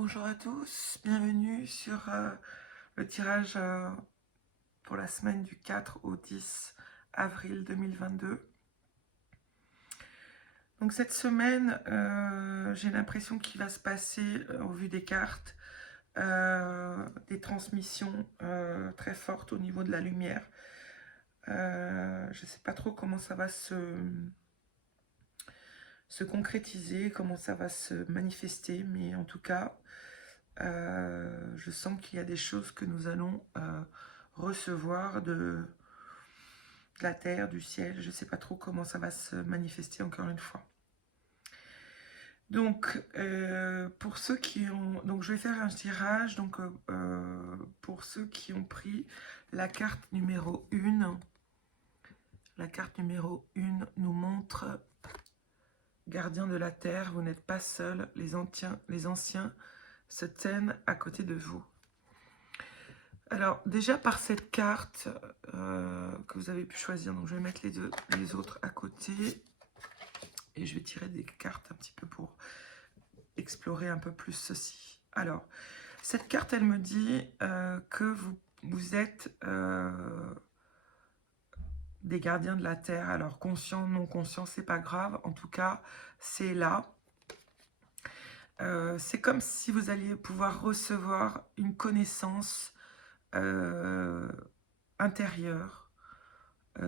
Bonjour à tous, bienvenue sur le tirage pour la semaine du 4 au 10 avril 2022. Donc cette semaine, j'ai l'impression qu'il va se passer, au vu des cartes, des transmissions très fortes au niveau de la lumière. Je ne sais pas trop comment ça va se concrétiser, comment ça va se manifester, mais en tout cas, je sens qu'il y a des choses que nous allons recevoir de la terre, du ciel. Je ne sais pas trop comment ça va se manifester encore une fois. Donc, pour ceux qui ont... Donc, je vais faire un tirage. Donc, pour ceux qui ont pris la carte numéro 1, la carte numéro 1 nous montre gardien de la terre, vous n'êtes pas seul, les anciens se tiennent à côté de vous. Alors, déjà par cette carte que vous avez pu choisir, donc je vais mettre les autres à côté et je vais tirer des cartes un petit peu pour explorer un peu plus ceci. Alors, cette carte, elle me dit que vous êtes des gardiens de la terre. Alors, conscient, non conscient, c'est pas grave. En tout cas, c'est là. C'est comme si vous alliez pouvoir recevoir une connaissance intérieure,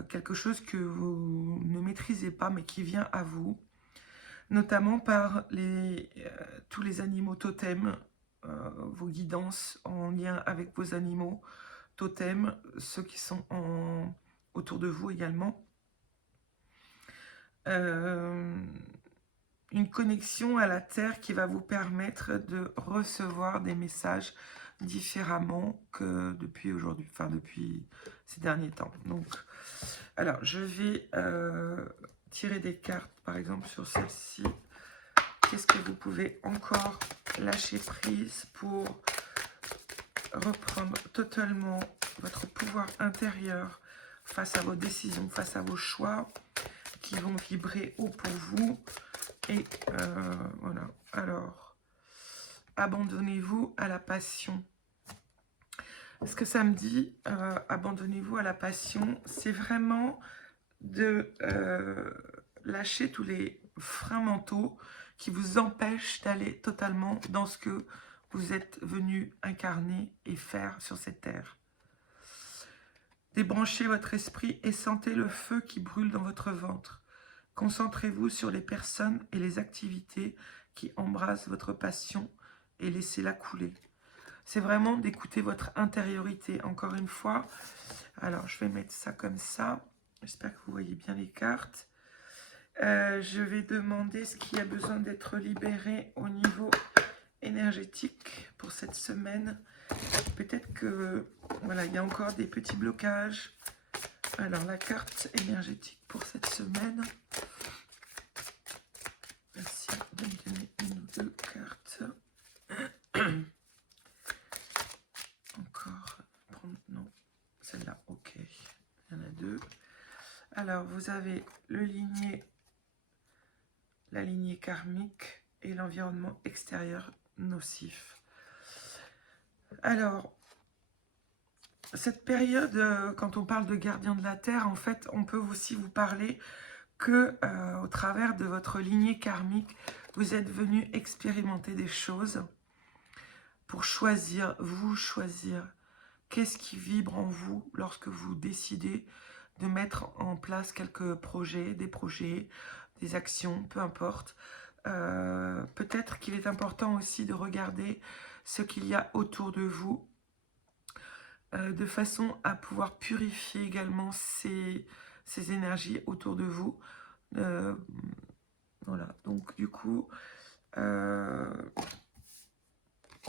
quelque chose que vous ne maîtrisez pas mais qui vient à vous, notamment par tous les animaux totems, vos guidances en lien avec vos animaux totems, ceux qui sont autour de vous également. Une connexion à la terre qui va vous permettre de recevoir des messages différemment que depuis aujourd'hui, enfin depuis ces derniers temps. Donc, alors je vais tirer des cartes, par exemple sur celle-ci. Qu'est-ce que vous pouvez encore lâcher prise pour reprendre totalement votre pouvoir intérieur face à vos décisions, face à vos choix qui vont vibrer haut pour vous. Et voilà, alors, abandonnez-vous à la passion. Ce que ça me dit, abandonnez-vous à la passion, c'est vraiment de lâcher tous les freins mentaux qui vous empêchent d'aller totalement dans ce que vous êtes venu incarner et faire sur cette terre. Débranchez votre esprit et sentez le feu qui brûle dans votre ventre. Concentrez-vous sur les personnes et les activités qui embrassent votre passion et laissez-la couler. C'est vraiment d'écouter votre intériorité, encore une fois. Alors, je vais mettre ça comme ça. J'espère que vous voyez bien les cartes. Je vais demander ce qui a besoin d'être libéré au niveau énergétique pour cette semaine. Peut-être que, voilà, il y a encore des petits blocages. Alors, la carte énergétique pour cette semaine. Merci de me donner une ou deux cartes. Encore. Non, celle-là, ok. Il y en a deux. Alors, vous avez la lignée karmique et l'environnement extérieur nocif. Alors, cette période, quand on parle de gardien de la terre, en fait, on peut aussi vous parler que au travers de votre lignée karmique, vous êtes venu expérimenter des choses pour choisir, qu'est-ce qui vibre en vous lorsque vous décidez de mettre en place quelques projets, des actions, peu importe. Peut-être qu'il est important aussi de regarder ce qu'il y a autour de vous, de façon à pouvoir purifier également ces énergies autour de vous. Voilà, donc du coup,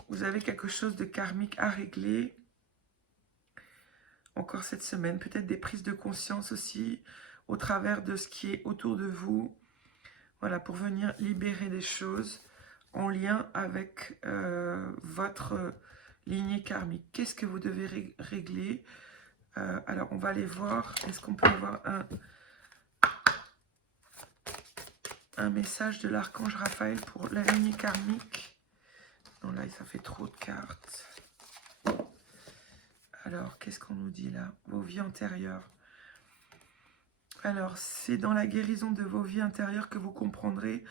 vous avez quelque chose de karmique à régler encore cette semaine. Peut-être des prises de conscience aussi au travers de ce qui est autour de vous. Voilà, pour venir libérer des choses en lien avec votre lignée karmique. Qu'est-ce que vous devez régler? Alors, on va aller voir. Est-ce qu'on peut avoir un message de l'archange Raphaël pour la lignée karmique? Non, là, ça fait trop de cartes. Alors, qu'est-ce qu'on nous dit là? Vos vies antérieures. Alors, c'est dans la guérison de vos vies intérieures que vous comprendrez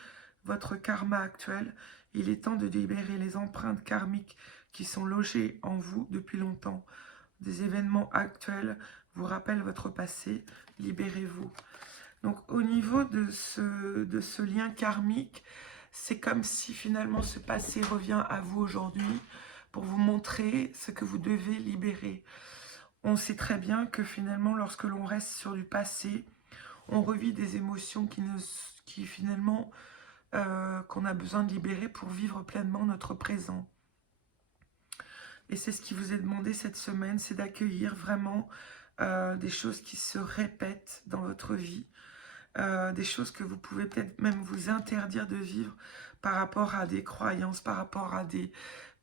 votre karma actuel. Il est temps de libérer les empreintes karmiques qui sont logées en vous depuis longtemps. Des événements actuels vous rappellent votre passé. Libérez-vous. Donc, au niveau de ce lien karmique, c'est comme si finalement ce passé revient à vous aujourd'hui pour vous montrer ce que vous devez libérer. On sait très bien que finalement, lorsque l'on reste sur du passé, on revit des émotions qui finalement, qu'on a besoin de libérer pour vivre pleinement notre présent. Et c'est ce qui vous est demandé cette semaine, c'est d'accueillir vraiment des choses qui se répètent dans votre vie, des choses que vous pouvez peut-être même vous interdire de vivre par rapport à des croyances, par rapport à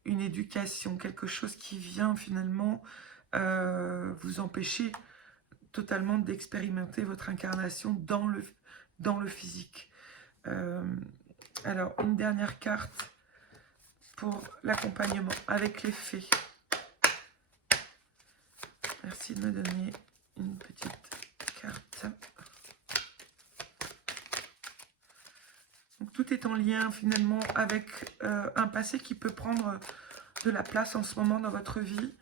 une éducation, quelque chose qui vient finalement vous empêcher totalement d'expérimenter votre incarnation dans le physique. Alors, une dernière carte pour l'accompagnement avec les fées. Merci de me donner une petite carte. Donc, tout est en lien finalement avec un passé qui peut prendre de la place en ce moment dans votre vie.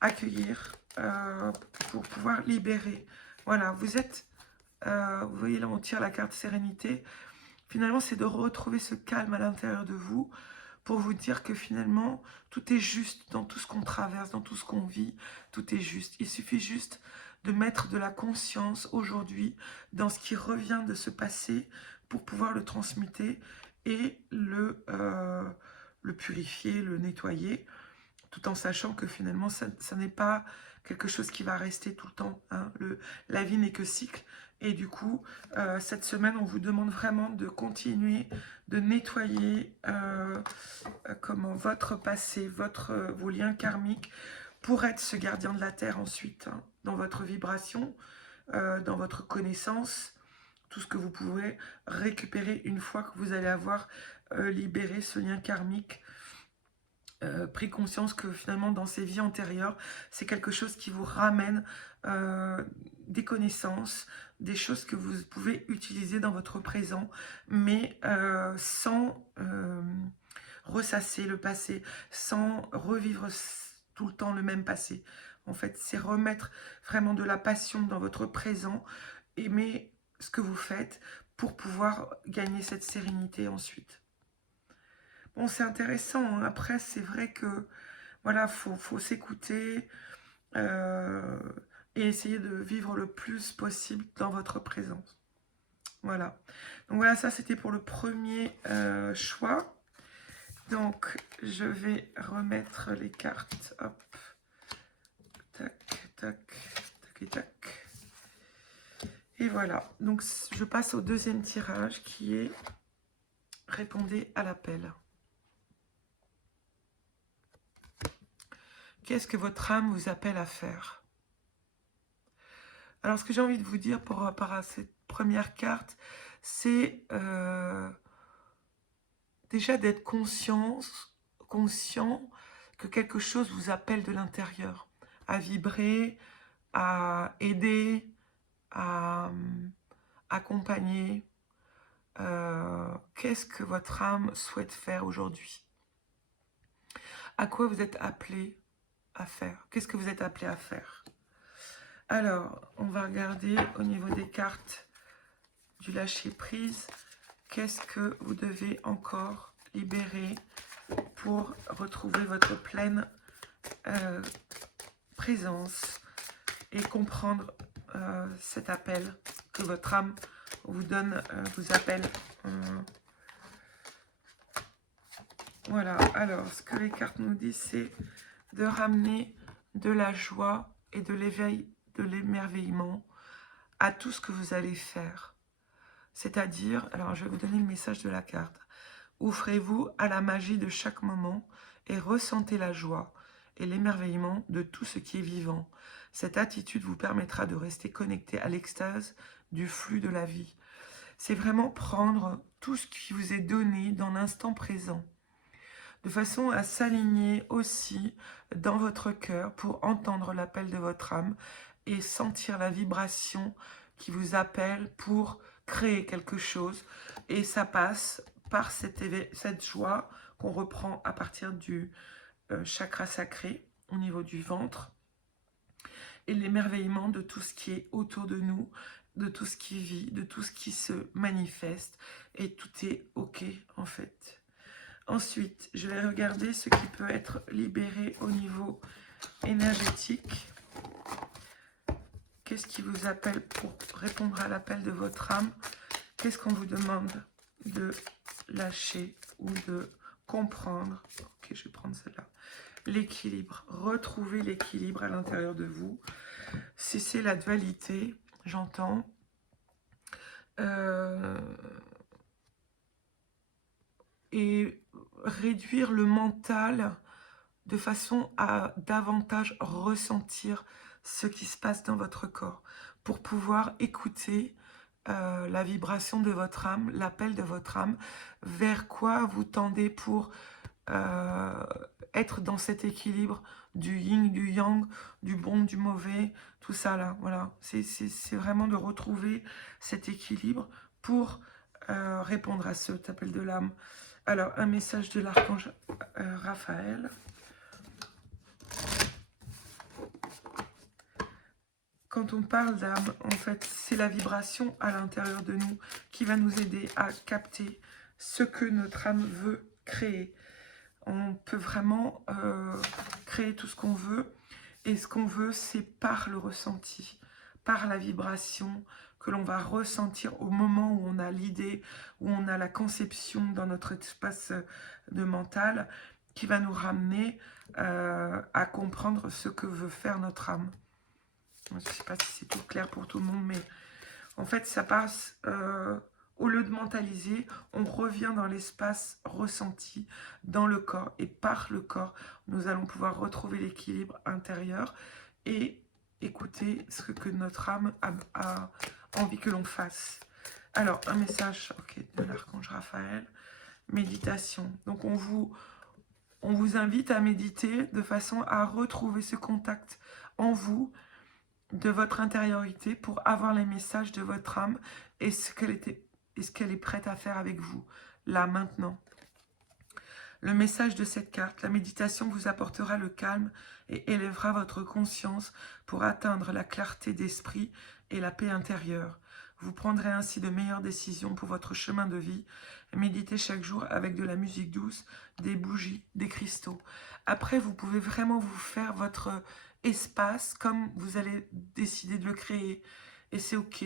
Accueillir pour pouvoir libérer. Voilà, vous êtes, vous voyez là on tire la carte sérénité. Finalement c'est de retrouver ce calme à l'intérieur de vous pour vous dire que finalement tout est juste dans tout ce qu'on traverse, dans tout ce qu'on vit, tout est juste. Il suffit juste de mettre de la conscience aujourd'hui dans ce qui revient de ce passé pour pouvoir le transmuter et le purifier, le nettoyer, tout en sachant que finalement, ça n'est pas quelque chose qui va rester tout le temps. Hein. La vie n'est que cycle. Et du coup, cette semaine, on vous demande vraiment de continuer de nettoyer votre passé, vos liens karmiques, pour être ce gardien de la Terre ensuite, hein, dans votre vibration, dans votre connaissance, tout ce que vous pouvez récupérer une fois que vous allez avoir libéré ce lien karmique, pris conscience que finalement dans ces vies antérieures, c'est quelque chose qui vous ramène des connaissances, des choses que vous pouvez utiliser dans votre présent, mais sans ressasser le passé, sans revivre tout le temps le même passé. En fait, c'est remettre vraiment de la passion dans votre présent, aimer ce que vous faites pour pouvoir gagner cette sérénité ensuite. Bon, c'est intéressant, hein. Après, c'est vrai que, voilà, faut s'écouter et essayer de vivre le plus possible dans votre présence. Voilà. Donc voilà, ça, c'était pour le premier choix. Donc, je vais remettre les cartes. Hop. Tac, tac, tac et tac. Et voilà. Donc, je passe au deuxième tirage qui est « Répondez à l'appel ». Qu'est-ce que votre âme vous appelle à faire? Alors, ce que j'ai envie de vous dire par rapport à cette première carte, c'est déjà d'être conscient que quelque chose vous appelle de l'intérieur, à vibrer, à aider, à accompagner. Qu'est-ce que votre âme souhaite faire aujourd'hui? À quoi vous êtes appelé à faire? Qu'est-ce que vous êtes appelé à faire? Alors, on va regarder au niveau des cartes du lâcher-prise. Qu'est-ce que vous devez encore libérer pour retrouver votre pleine présence et comprendre cet appel que votre âme vous donne, vous appelle. Voilà, alors ce que les cartes nous disent, c'est de ramener de la joie et de l'éveil, de l'émerveillement à tout ce que vous allez faire. C'est-à-dire, alors je vais vous donner le message de la carte. Ouvrez-vous à la magie de chaque moment et ressentez la joie et l'émerveillement de tout ce qui est vivant. Cette attitude vous permettra de rester connecté à l'extase du flux de la vie. C'est vraiment prendre tout ce qui vous est donné dans l'instant présent. de façon à s'aligner aussi dans votre cœur pour entendre l'appel de votre âme et sentir la vibration qui vous appelle pour créer quelque chose. Et ça passe par cette joie qu'on reprend à partir du chakra sacré au niveau du ventre et l'émerveillement de tout ce qui est autour de nous, de tout ce qui vit, de tout ce qui se manifeste, et tout est ok en fait. Ensuite, je vais regarder ce qui peut être libéré au niveau énergétique. Qu'est-ce qui vous appelle pour répondre à l'appel de votre âme? Qu'est-ce qu'on vous demande de lâcher ou de comprendre? Ok, je vais prendre celle-là. L'équilibre. Retrouvez l'équilibre à l'intérieur de vous. Cessez la dualité, j'entends. Et réduire le mental de façon à davantage ressentir ce qui se passe dans votre corps, pour pouvoir écouter la vibration de votre âme, l'appel de votre âme, vers quoi vous tendez pour être dans cet équilibre du yin, du yang, du bon, du mauvais, tout ça là, voilà. C'est vraiment de retrouver cet équilibre pour répondre à cet appel de l'âme. Alors, un message de l'archange Raphaël. Quand on parle d'âme, en fait, c'est la vibration à l'intérieur de nous qui va nous aider à capter ce que notre âme veut créer. On peut vraiment créer tout ce qu'on veut. Et ce qu'on veut, c'est par le ressenti, par la vibration que l'on va ressentir au moment où on a l'idée, où on a la conception dans notre espace de mental, qui va nous ramener à comprendre ce que veut faire notre âme. Je ne sais pas si c'est tout clair pour tout le monde, mais en fait, ça passe, au lieu de mentaliser, on revient dans l'espace ressenti, dans le corps. Et par le corps, nous allons pouvoir retrouver l'équilibre intérieur et écouter ce que notre âme a envie que l'on fasse. Alors, un message de l'archange Raphaël, méditation. Donc, on vous invite à méditer de façon à retrouver ce contact en vous, de votre intériorité, pour avoir les messages de votre âme et ce qu'elle est prête à faire avec vous, là, maintenant. Le message de cette carte: la méditation vous apportera le calme et élèvera votre conscience pour atteindre la clarté d'esprit et la paix intérieure. Vous prendrez ainsi de meilleures décisions pour votre chemin de vie. Méditez chaque jour avec de la musique douce, des bougies, des cristaux. Après, vous pouvez vraiment vous faire votre espace comme vous allez décider de le créer. Et c'est ok.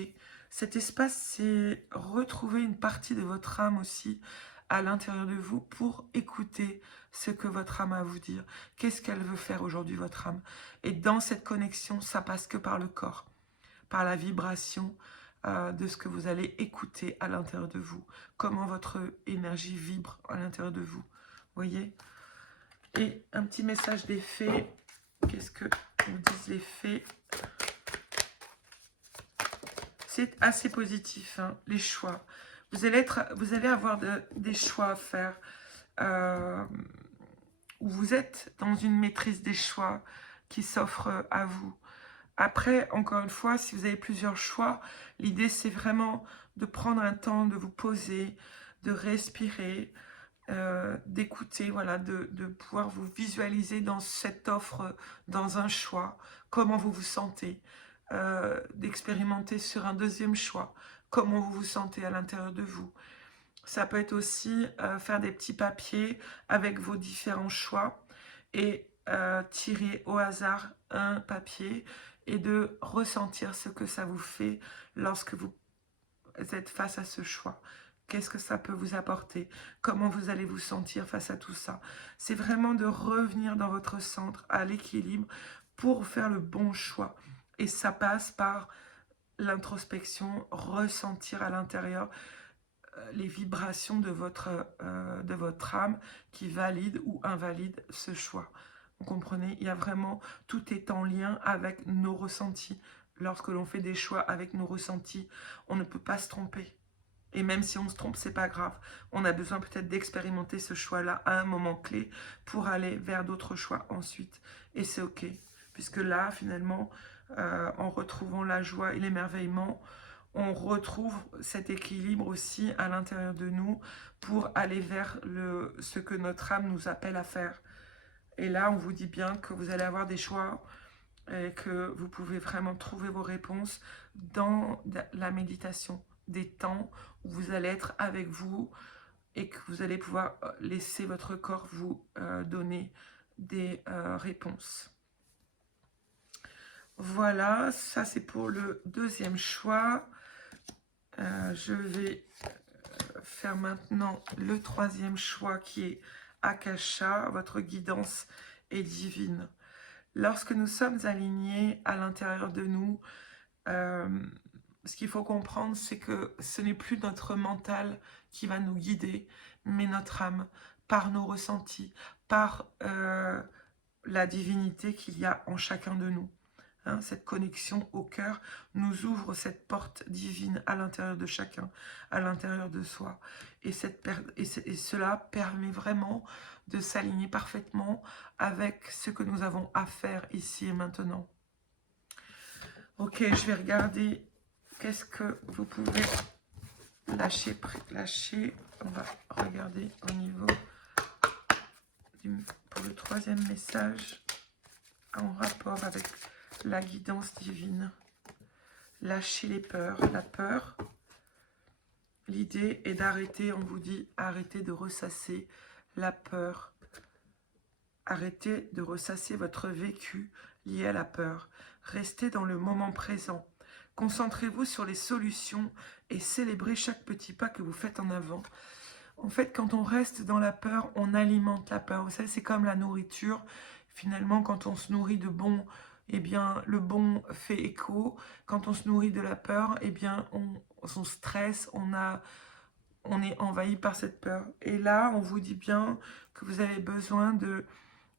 Cet espace, c'est retrouver une partie de votre âme aussi à l'intérieur de vous pour écouter ce que votre âme a à vous dire. Qu'est-ce qu'elle veut faire aujourd'hui, votre âme? Et dans cette connexion, ça passe que par le corps, par la vibration de ce que vous allez écouter à l'intérieur de vous. Comment votre énergie vibre à l'intérieur de vous. Voyez? Et un petit message des fées. Qu'est-ce que nous disent les fées? C'est assez positif, hein, les choix. Vous allez avoir des choix à faire, où vous êtes dans une maîtrise des choix qui s'offrent à vous. Après, encore une fois, si vous avez plusieurs choix, l'idée c'est vraiment de prendre un temps, de vous poser, de respirer, d'écouter, voilà, de pouvoir vous visualiser dans cette offre, dans un choix, comment vous vous sentez, d'expérimenter sur un deuxième choix, comment vous vous sentez à l'intérieur de vous. Ça peut être aussi faire des petits papiers avec vos différents choix et tirer au hasard un papier et de ressentir ce que ça vous fait lorsque vous êtes face à ce choix. Qu'est-ce que ça peut vous apporter? Comment vous allez vous sentir face à tout ça? C'est vraiment de revenir dans votre centre, à l'équilibre, pour faire le bon choix. Et ça passe par l'introspection, ressentir à l'intérieur les vibrations de votre âme qui valide ou invalide ce choix. Vous comprenez? Il y a vraiment, tout est en lien avec nos ressentis. Lorsque l'on fait des choix avec nos ressentis, on ne peut pas se tromper. Et même si on se trompe, c'est pas grave. On a besoin peut-être d'expérimenter ce choix-là à un moment clé pour aller vers d'autres choix ensuite. Et c'est OK. Puisque là, finalement, en retrouvant la joie et l'émerveillement, on retrouve cet équilibre aussi à l'intérieur de nous pour aller vers ce que notre âme nous appelle à faire. Et là, on vous dit bien que vous allez avoir des choix et que vous pouvez vraiment trouver vos réponses dans la méditation, des temps où vous allez être avec vous et que vous allez pouvoir laisser votre corps vous donner des réponses. Voilà, ça c'est pour le deuxième choix. Je vais faire maintenant le troisième choix qui est Akasha, votre guidance est divine. Lorsque nous sommes alignés à l'intérieur de nous, ce qu'il faut comprendre, c'est que ce n'est plus notre mental qui va nous guider, mais notre âme, par nos ressentis, par la divinité qu'il y a en chacun de nous. Hein, cette connexion au cœur nous ouvre cette porte divine à l'intérieur de chacun, à l'intérieur de soi. Et cela permet vraiment de s'aligner parfaitement avec ce que nous avons à faire ici et maintenant. Ok, je vais regarder qu'est-ce que vous pouvez lâcher. On va regarder au niveau pour le troisième message en rapport avec la guidance divine. Lâchez les peurs. La peur, l'idée est d'arrêter, on vous dit, arrêtez de ressasser la peur. Arrêtez de ressasser votre vécu lié à la peur. Restez dans le moment présent. Concentrez-vous sur les solutions et célébrez chaque petit pas que vous faites en avant. En fait, quand on reste dans la peur, on alimente la peur. Vous savez, c'est comme la nourriture. Finalement, quand on se nourrit de bon, eh bien, le bon fait écho. Quand on se nourrit de la peur, eh bien, on stresse, on est envahi par cette peur. Et là, on vous dit bien que vous avez besoin de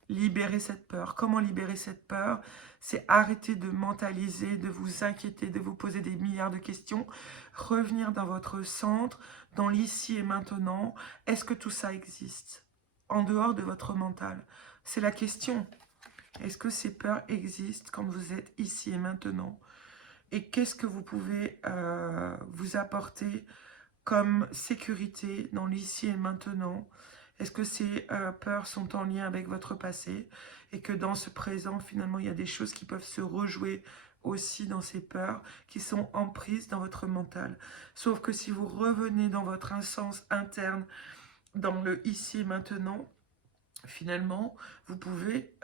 libérer cette peur. Comment libérer cette peur? C'est arrêter de mentaliser, de vous inquiéter, de vous poser des milliards de questions. Revenir dans votre centre, dans l'ici et maintenant. Est-ce que tout ça existe en dehors de votre mental? C'est la question. Est-ce que ces peurs existent quand vous êtes ici et maintenant? Et qu'est-ce que vous pouvez vous apporter comme sécurité dans l'ici et maintenant? Est-ce que ces peurs sont en lien avec votre passé et que dans ce présent, finalement, il y a des choses qui peuvent se rejouer aussi dans ces peurs qui sont en prise dans votre mental? Sauf que si vous revenez dans votre essence interne, dans le ici et maintenant, finalement, vous pouvez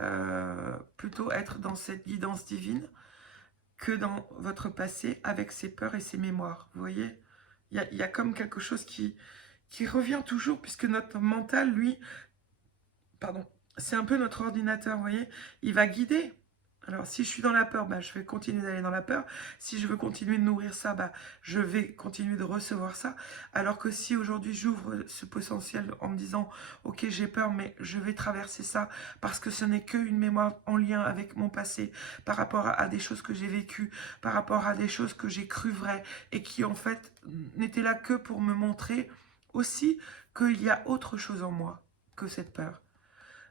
plutôt être dans cette guidance divine que dans votre passé avec ses peurs et ses mémoires. Vous voyez, il y a comme quelque chose qui revient toujours, puisque notre mental, lui, pardon, c'est un peu notre ordinateur, vous voyez, il va guider. Alors, si je suis dans la peur, bah, je vais continuer d'aller dans la peur. Si je veux continuer de nourrir ça, bah, je vais continuer de recevoir ça. Alors que si aujourd'hui, j'ouvre ce potentiel en me disant « Ok, j'ai peur, mais je vais traverser ça parce que ce n'est qu'une mémoire en lien avec mon passé, par rapport à des choses que j'ai vécues, par rapport à des choses que j'ai crues vraies et qui, en fait, n'étaient là que pour me montrer aussi qu'il y a autre chose en moi que cette peur. »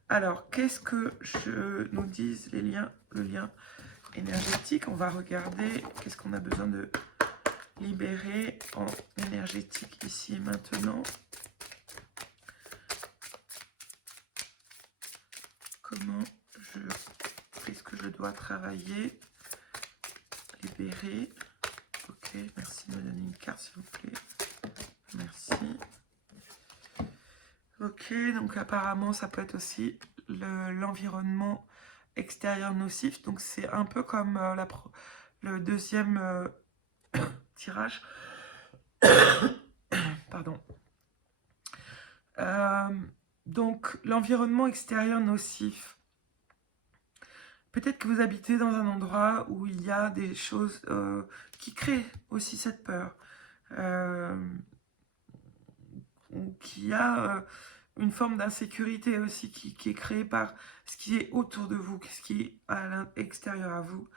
Alors, qu'est-ce que nous disent les liens, le lien énergétique? On va regarder qu'est-ce qu'on a besoin de libérer en énergétique ici et maintenant. Comment qu'est-ce que je dois travailler? Libérer. Ok, merci de me donner une carte s'il vous plaît. Merci. Ok, donc apparemment ça peut être aussi l'environnement extérieur nocif. Donc c'est un peu comme le deuxième tirage. Pardon. Donc l'environnement extérieur nocif. Peut-être que vous habitez dans un endroit où il y a des choses qui créent aussi cette peur. Ou qui a une forme d'insécurité aussi qui est créée par ce qui est autour de vous, ce qui est à l'extérieur à vous.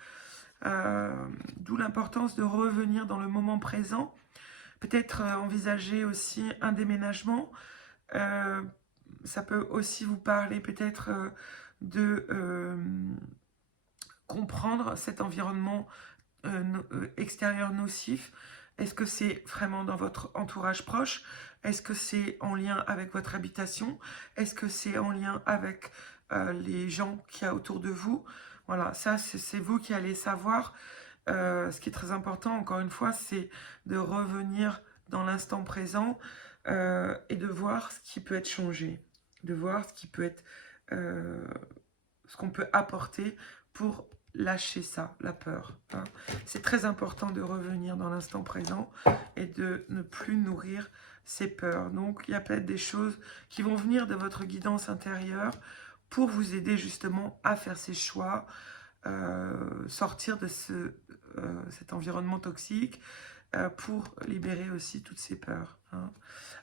D'où l'importance de revenir dans le moment présent, Peut-être envisager aussi un déménagement. Euh, Ça peut aussi vous parler peut-être de comprendre cet environnement extérieur nocif. Est-ce que c'est vraiment dans votre entourage proche? Est-ce que c'est en lien avec votre habitation? Est-ce que c'est en lien avec les gens qu'il y a autour de vous? Voilà, ça c'est vous qui allez savoir. Ce qui est très important, encore une fois, c'est de revenir dans l'instant présent et de voir ce qui peut être changé, de voir ce qui peut être, ce qu'on peut apporter pour lâcher ça, la peur. Hein. C'est très important de revenir dans l'instant présent et de ne plus nourrir ces peurs. Donc, il y a peut-être des choses qui vont venir de votre guidance intérieure pour vous aider justement à faire ces choix, sortir de cet environnement toxique pour libérer aussi toutes ces peurs. Hein.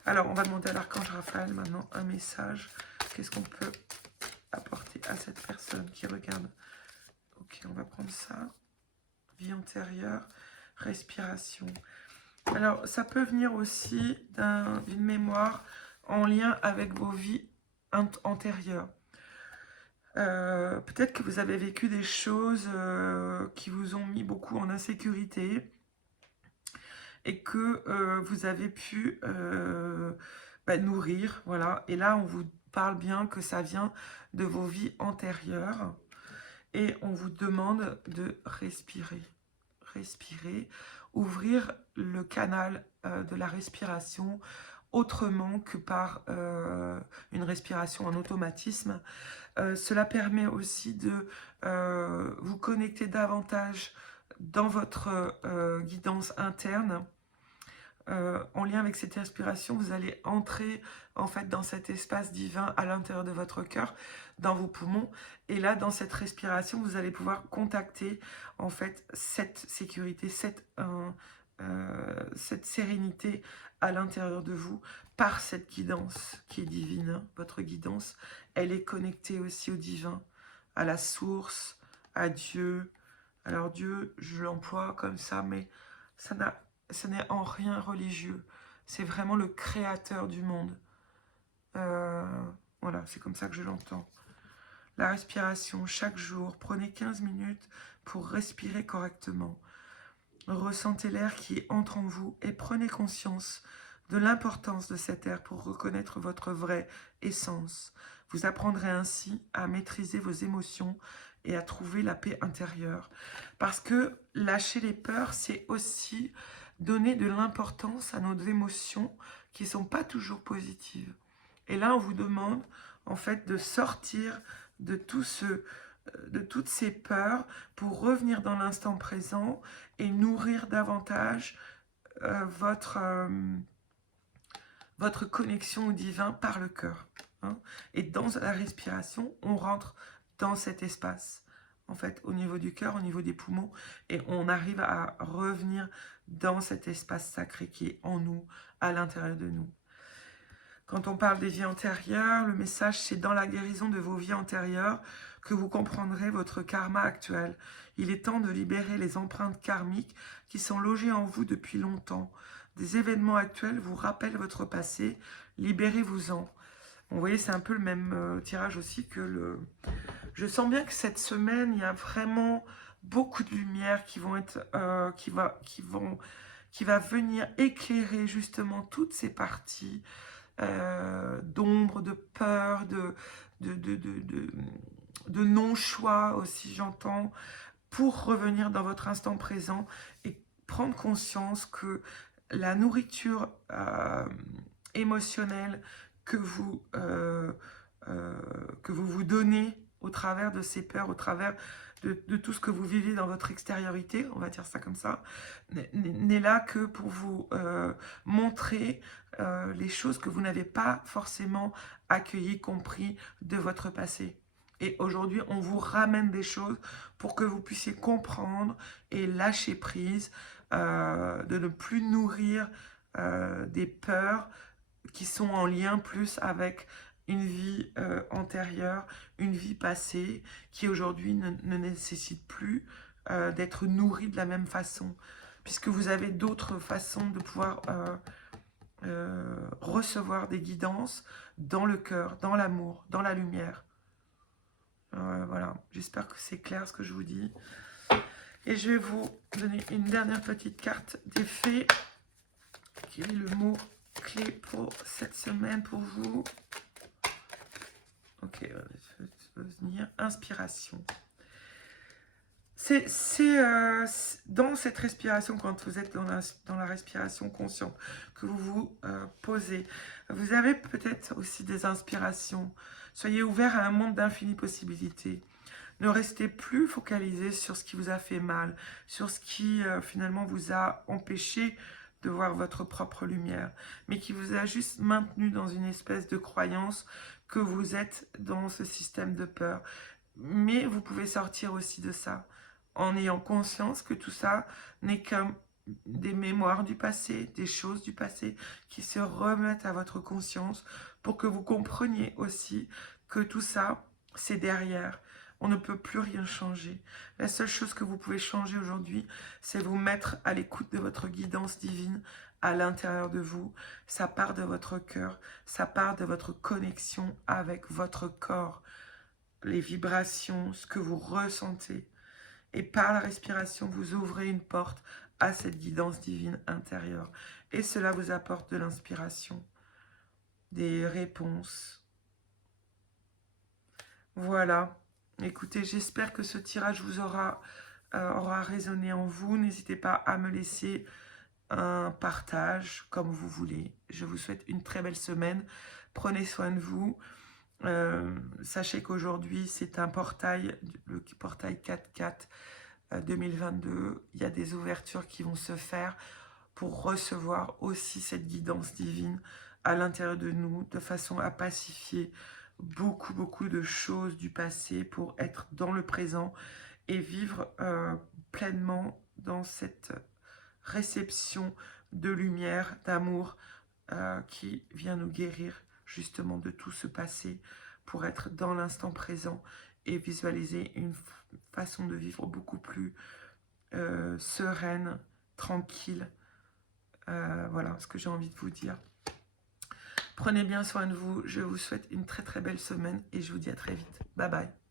Alors, on va demander à l'archange Raphaël maintenant un message. Qu'est-ce qu'on peut apporter à cette personne qui regarde? Ok, on va prendre ça. Vie antérieure, respiration. Alors, ça peut venir aussi d'une mémoire en lien avec vos vies antérieures. Peut-être que vous avez vécu des choses qui vous ont mis beaucoup en insécurité et que vous avez pu nourrir, voilà. Et là, on vous parle bien que ça vient de vos vies antérieures et on vous demande de respirer. Respirer, ouvrir le canal de la respiration autrement que par une respiration en automatisme. Cela permet aussi de vous connecter davantage dans votre guidance interne. En lien avec cette respiration, vous allez entrer en fait dans cet espace divin à l'intérieur de votre cœur, dans vos poumons. Et là, dans cette respiration, vous allez pouvoir contacter en fait cette sécurité, cette sérénité à l'intérieur de vous par cette guidance qui est divine. Votre guidance, elle est connectée aussi au divin, à la source, à Dieu. Alors Dieu, je l'emploie comme ça, mais ça n'est en rien religieux. C'est vraiment le créateur du monde. Voilà, c'est comme ça que je l'entends. La respiration, chaque jour, prenez 15 minutes pour respirer correctement. Ressentez l'air qui entre en vous et prenez conscience de l'importance de cet air pour reconnaître votre vraie essence. Vous apprendrez ainsi à maîtriser vos émotions et à trouver la paix intérieure. Parce que lâcher les peurs, c'est aussi donner de l'importance à nos émotions qui ne sont pas toujours positives. Et là, on vous demande en fait de sortir de de toutes ces peurs pour revenir dans l'instant présent et nourrir davantage votre connexion au divin par le cœur. Hein. Et dans la respiration, on rentre dans cet espace, en fait, au niveau du cœur, au niveau des poumons, et on arrive à revenir dans cet espace sacré qui est en nous, à l'intérieur de nous. Quand on parle des vies antérieures, le message c'est dans la guérison de vos vies antérieures que vous comprendrez votre karma actuel. Il est temps de libérer les empreintes karmiques qui sont logées en vous depuis longtemps. Des événements actuels vous rappellent votre passé, libérez-vous-en. Vous voyez, c'est un peu le même tirage aussi que le... Je sens bien que cette semaine, il y a vraiment beaucoup de lumière qui vont être, qui va venir éclairer justement toutes ces parties d'ombre, de peur, de non-choix aussi, j'entends, pour revenir dans votre instant présent et prendre conscience que la nourriture émotionnelle que vous donnez au travers de ces peurs, au travers de tout ce que vous vivez dans votre extériorité, on va dire ça comme ça, n'est là que pour vous montrer les choses que vous n'avez pas forcément accueillies, compris de votre passé. Et aujourd'hui, on vous ramène des choses pour que vous puissiez comprendre et lâcher prise, de ne plus nourrir des peurs qui sont en lien plus avec une vie antérieure, une vie passée, qui aujourd'hui ne nécessite plus d'être nourrie de la même façon. puisque vous avez d'autres façons de pouvoir recevoir des guidances dans le cœur, dans l'amour, dans la lumière. Voilà, j'espère que c'est clair ce que je vous dis. Et je vais vous donner une dernière petite carte des fées. Quel est le mot clé pour cette semaine pour vous? Ok, venir. Inspiration. C'est dans cette respiration, quand vous êtes dans la respiration consciente, que vous vous posez. Vous avez peut-être aussi des inspirations. Soyez ouverts à un monde d'infinies possibilités. Ne restez plus focalisé sur ce qui vous a fait mal, sur ce qui finalement vous a empêché de voir votre propre lumière, mais qui vous a juste maintenu dans une espèce de croyance que vous êtes dans ce système de peur. Mais vous pouvez sortir aussi de ça, en ayant conscience que tout ça n'est que des mémoires du passé, des choses du passé qui se remettent à votre conscience pour que vous compreniez aussi que tout ça, c'est derrière. On ne peut plus rien changer. La seule chose que vous pouvez changer aujourd'hui, c'est vous mettre à l'écoute de votre guidance divine à l'intérieur de vous. Ça part de votre cœur, ça part de votre connexion avec votre corps, les vibrations, ce que vous ressentez. Et par la respiration, vous ouvrez une porte à cette guidance divine intérieure. Et cela vous apporte de l'inspiration, des réponses. Voilà. Écoutez, j'espère que ce tirage vous aura résonné en vous. N'hésitez pas à me laisser un partage comme vous voulez. Je vous souhaite une très belle semaine. Prenez soin de vous. Sachez qu'aujourd'hui, c'est un portail, le portail 4-4 2022. Il y a des ouvertures qui vont se faire pour recevoir aussi cette guidance divine à l'intérieur de nous, de façon à pacifier beaucoup de choses du passé pour être dans le présent et vivre pleinement dans cette réception de lumière, d'amour qui vient nous guérir justement de tout ce passé pour être dans l'instant présent et visualiser une façon de vivre beaucoup plus sereine, tranquille. Voilà ce que j'ai envie de vous dire. Prenez bien soin de vous. Je vous souhaite une très belle semaine et je vous dis à très vite. Bye bye.